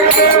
Yeah,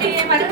Marcos.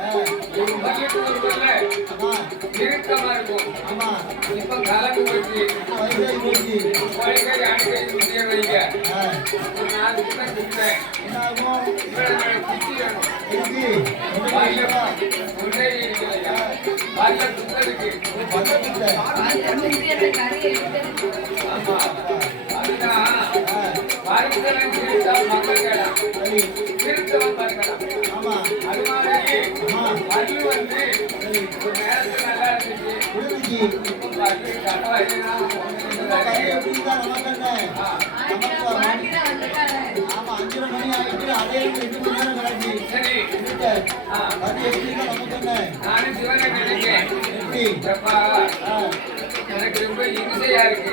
தேய்ச்சி விடவா கேட்கல. நான் இறுக்கமா இருக்கும். இப்ப போச்சு. நாலு ஆமா. அதுதான் மக்கள் திருத்தவன் பார்க்கலாம். அது மாதிரி பல்லு வந்து ஒரு நேரத்துல நல்லா இருந்துச்சு. இப்ப பல்லு கட்டவாயினா ஒண்ணு ரெண்டு தான் இருக்கு. நானும் சிவனை நினைக்கிறேன் எனக்கு ரொம்ப இருக்கு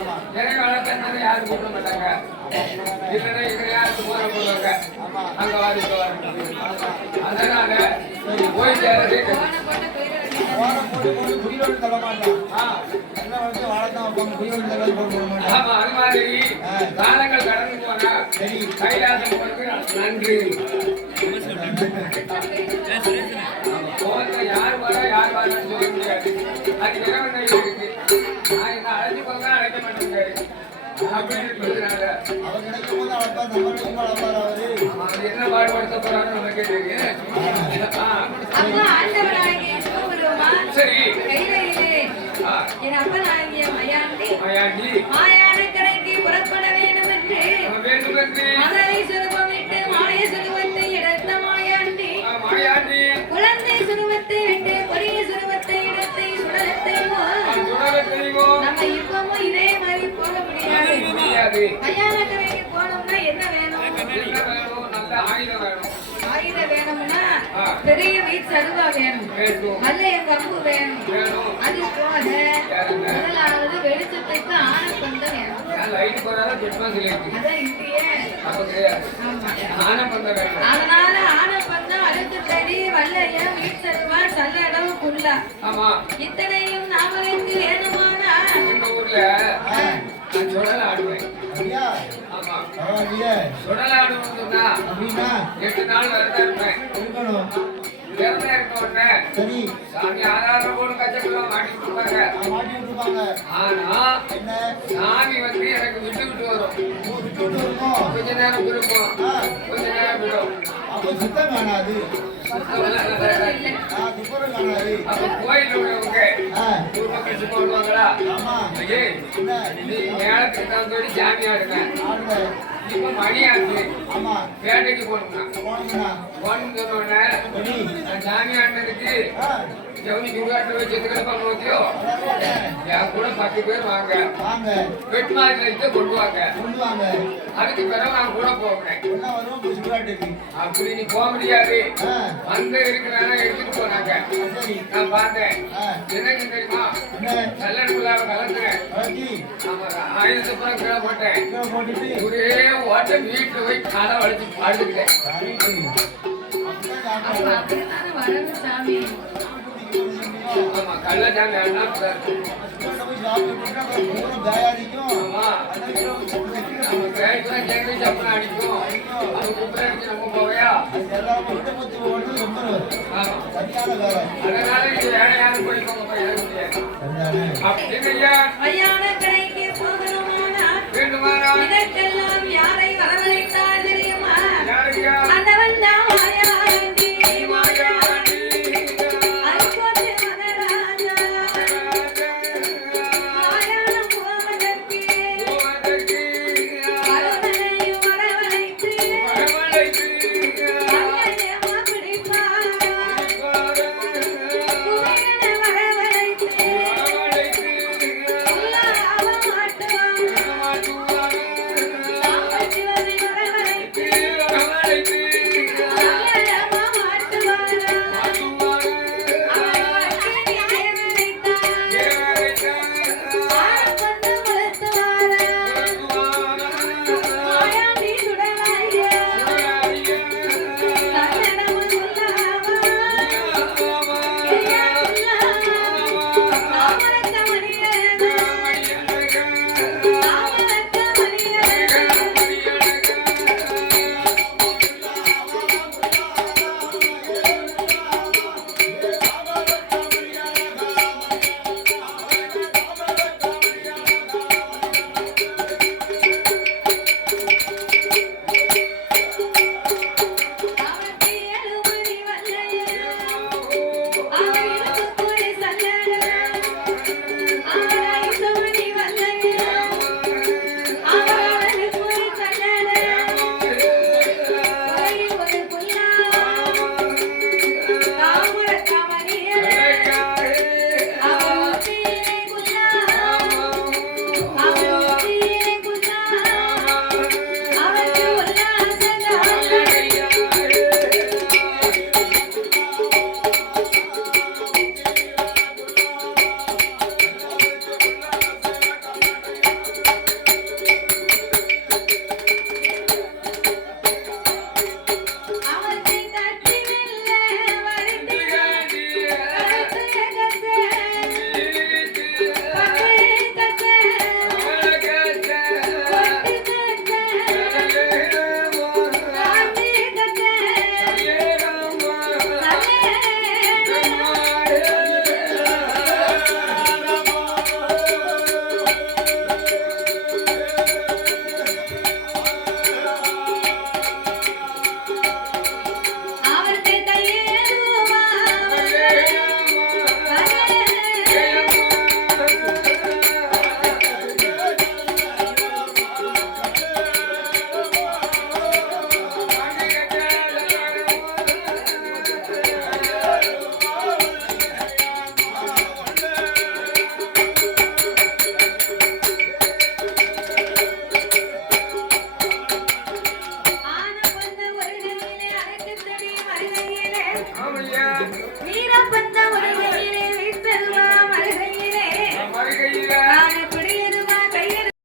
அழைச்சிட்டீங்கயா அவ யாரும் கூப்பிட மாட்டாங்க. இல்லைன்னா இவங்க யாருக்கு போற போவாங்க. அங்க அதனால போய் சேர்றது ஆ, ஆமா அது மாதிரி காலங்கள் கடந்து போனா கைலாசம் நன்றி. யார் வர யார் வரான்னு சொல்ல முடியாது. அது இறைவன் என்ன பாடுபடுத்த போறான்னு நமக்கே தெரியும் சரி என் அப்பனாகிய மயாண்டி மாயான புறப்பட வேண்டும் என்று வேண்டும் என்று சுருவத்தை எடுத்த மாயாண்டி மாயாண்டி குழந்தை சுருவத்தை விட்டு நம்ம இதே கரைக்கு போனோம்னா என்ன வேணும்? என்ன வேணும்? நல்ல ஆயுதம் வேணும். ஆயுதம் வேணும்னா. பெரிய வீட் சருவா வேணும். மல்லைய கம்பு வேணும். அது போக முதலாவது வெளிச்சத்துக்கு ஆனப்பந்தம் வேணும். லைட் போறாத சிலைக்கு அதான் இல்லையே அப்ப கிடையாது. வேணும். அதனால ஆனப்பந்தம் அடுக்கு தடி வல்லைய வீச்சருவா சல்லடம் குல்லா ஆமா. இத்தனையும் நாமளுக்கு வேணுமானா எங்க ஊர்ல சுடல் ஆடுவேன் ஆமா. சுடல் ஆடுவோம்னு சொன்னா எட்டு நாள் விரதம் இருப்பேன். விரதம் இருக்க உடனே சாமி ஆதாரம் போட்டு கச்சக்குள்ள மாட்டி கொடுப்பாங்க ஆனா சாமி வந்து எனக்கு விட்டு விட்டு வரும். கொஞ்ச நேரம் இருக்கும் கொஞ்ச நேரம் விடும். சுத்தம் அப்ப கோயில் உள்ளவங்க ஊர் மக்கள் சும்மா விடுவாங்களா ஐயே நீ மேலத்துக்கு தகுந்தபடி சாமி ஆடுங்க இப்ப மணி ஆச்சு வேட்டைக்கு போகணும்னா போகணும்னு சொன்ன சாமி ஆடினதுக்கு ஜவுளி குருவாட்டில் வச்சு எதுக்கிட்ட நோக்கியோ என் கூட பத்து பேர் வாங்க. வெட்டு மாதிரி கொண்டு வாங்க. அதுக்கு பிறகு நான் கூட போகிறேன் அப்படி நீ போக முடியாது. வந்து இருக்கிறாங்க எடுத்துட்டு போனாங்க. நான் பார்த்தேன். என்னன்னு தெரியுமா? நல்லடுப்புலாவை கலந்துறேன் ஆமா ஆயிரத்து புறம் கீழே போட்டேன். ஒரே ஓட்ட வீட்டுல போய் காலை வளைச்சு சாமி. ஆமா கள்ளச்சாமி அண்ணா தயாரிக்கும் ஆமா. நம்ம கேட்கலாம் கேட்க சப்பன அடிக்கும் அது குப்பை அடிச்சு நம்ம போவையா அதனால இது வேலை யாரும் படிக்கோங்க ஐயா.